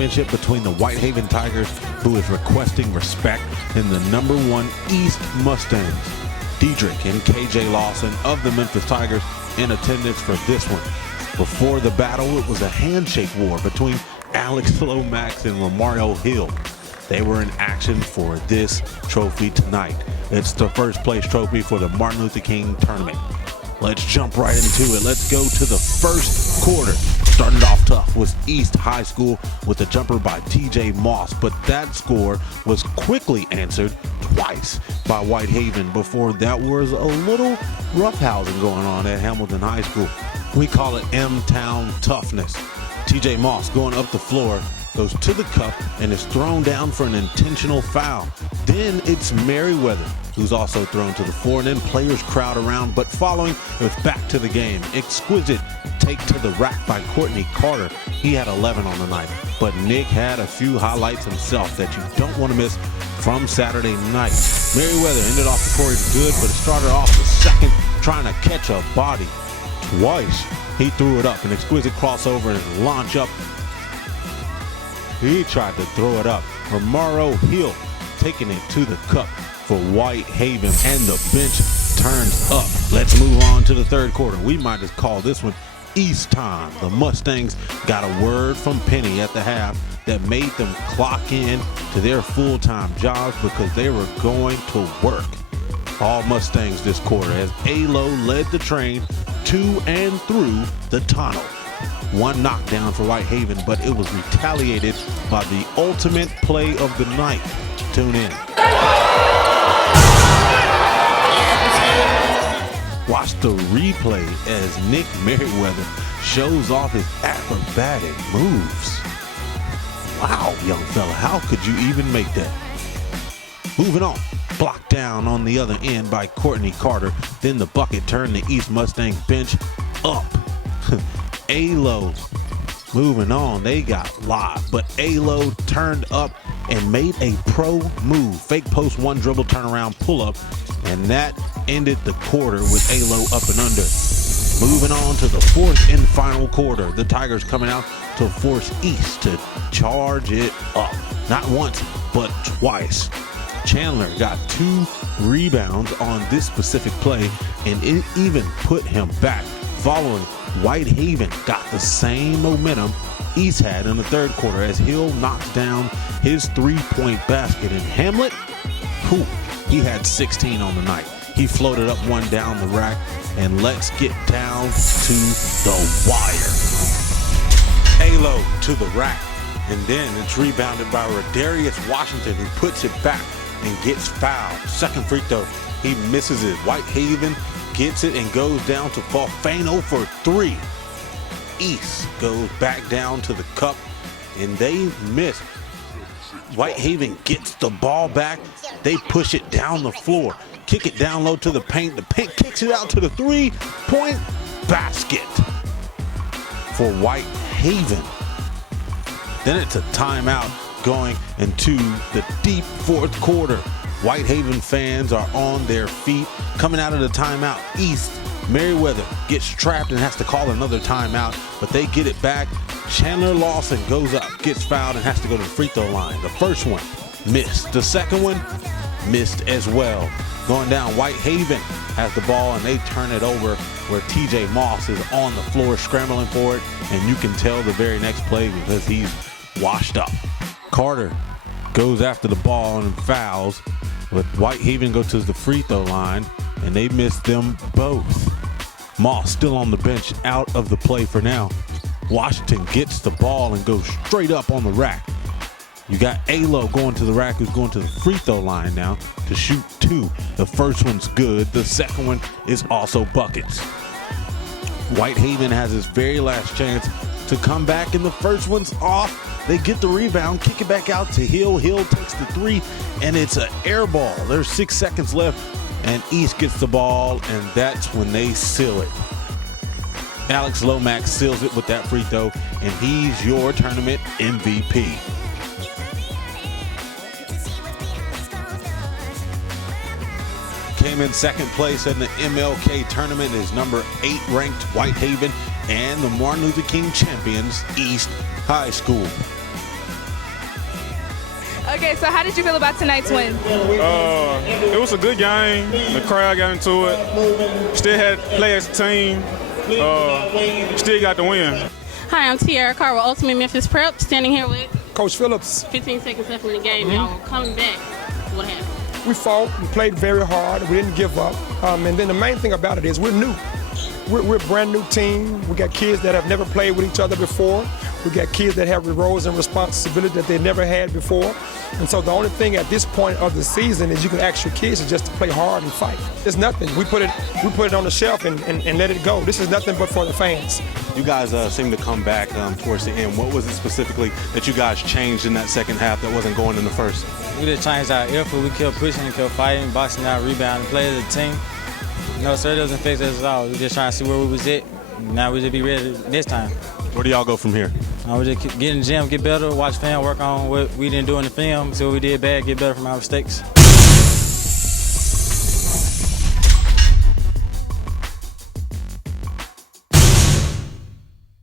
championship between the Whitehaven Tigers, who is requesting respect, and the #1 East Mustangs. Diedrich and KJ Lawson of the Memphis Tigers in attendance for this one. Before the battle, it was a handshake war between Alex Lomax and Romario Hill. They were in action for this trophy tonight. It's the first place trophy for the Martin Luther King tournament. Let's jump right into it. Let's go to the first quarter. Started off tough was East High School with a jumper by TJ Moss, but that score was quickly answered twice by Whitehaven. Before that was a little roughhousing going on at Hamilton High School. We call it M-Town toughness. TJ Moss going up the floor, goes to the cup and is thrown down for an intentional foul. Then it's Merriweather who's also thrown to the floor, and then players crowd around, but following, it was back to the game. Exquisite take to the rack by Courtney Carter. He had 11 on the night, but Nick had a few highlights himself that you don't want to miss from Saturday night. Merriweather ended off the court good, but it started off the second trying to catch a body. Twice he threw it up, an exquisite crossover and launch up. He tried to throw it up. Romario Hill taking it to the cup for Whitehaven, and the bench turns up. Let's move on to the third quarter. We might just call this one East time. The Mustangs got a word from Penny at the half that made them clock in to their full-time jobs because they were going to work. All Mustangs this quarter as ALO led the train to and through the tunnel. One knockdown for Whitehaven, but it was retaliated by the ultimate play of the night. Tune in. Watch the replay as Nick Merriweather shows off his acrobatic moves. Wow, young fella, how could you even make that? Moving on. Blocked down on the other end by Courtney Carter. Then the bucket turned the East Mustang bench up. ALO moving on. They got live, but ALO turned up and made a pro move. Fake post, one dribble, turnaround, pull up, and that ended the quarter with ALO up and under. Moving on to the fourth and final quarter. The Tigers coming out to force East to charge it up. Not once, but twice. Chandler got 2 rebounds on this specific play, and it even put him back. Following, Whitehaven got the same momentum East had in the third quarter as Hill knocked down his 3-point basket. And Hamlet, he had 16 on the night. He floated up one down the rack, and let's get down to the wire. ALO to the rack, and then it's rebounded by Rodarius Washington, who puts it back and gets fouled. Second free throw, he misses it. Whitehaven gets it and goes down to Fafano for 3. East goes back down to the cup, and they miss. Whitehaven gets the ball back. They push it down the floor, kick it down low to the paint. The paint kicks it out to the 3-point basket for Whitehaven. Then it's a timeout going into the deep fourth quarter. Whitehaven fans are on their feet. Coming out of the timeout, East Merriweather gets trapped and has to call another timeout, but they get it back. Chandler Lawson goes up, gets fouled, and has to go to the free throw line. The first one missed. The second one missed as well. Going down, Whitehaven has the ball, and they turn it over where TJ Moss is on the floor scrambling for it, and you can tell the very next play because he's washed up. Carter goes after the ball and fouls, but Whitehaven goes to the free throw line, and they miss them both. Moss still on the bench, out of the play for now. Washington gets the ball and goes straight up on the rack. You got ALO going to the rack, who's going to the free throw line now to shoot 2. The first one's good. The second one is also buckets. Whitehaven has his very last chance to come back, and the first one's off. They get the rebound, kick it back out to Hill. Hill takes the 3, and it's an air ball. There's 6 seconds left, and East gets the ball, and that's when they seal it. Alex Lomax seals it with that free throw, and he's your tournament MVP. Came in second place in the MLK tournament is number 8 ranked Whitehaven and the Martin Luther King champions, East High School. Okay, so how did you feel about tonight's win? It was a good game. The crowd got into it. Still had to play as a team. Still got the win. Hi, I'm Tiara Carr with Ultimate Memphis Prep, standing here with Coach Phillips. 15 seconds left in the game, y'all. Coming back, what happened? We fought, we played very hard, we didn't give up. And then the main thing about it is we're new. We're a brand new team. We got kids that have never played with each other before. We got kids that have the roles and responsibility that they never had before. And so the only thing at this point of the season is you can ask your kids is just to play hard and fight. It's nothing. We put it on the shelf and let it go. This is nothing but for the fans. You guys seem to come back towards the end. What was it specifically that you guys changed in that second half that wasn't going in the first? We just changed our effort. We kept pushing and kept fighting, boxing out, rebounding, playing as a team. No, sir, it doesn't fix us at all. We just trying to see where we was at. Now we just be ready this time. Where do y'all go from here? We just get in the gym, get better, watch film, work on what we didn't do in the film, see what we did bad, get better from our mistakes.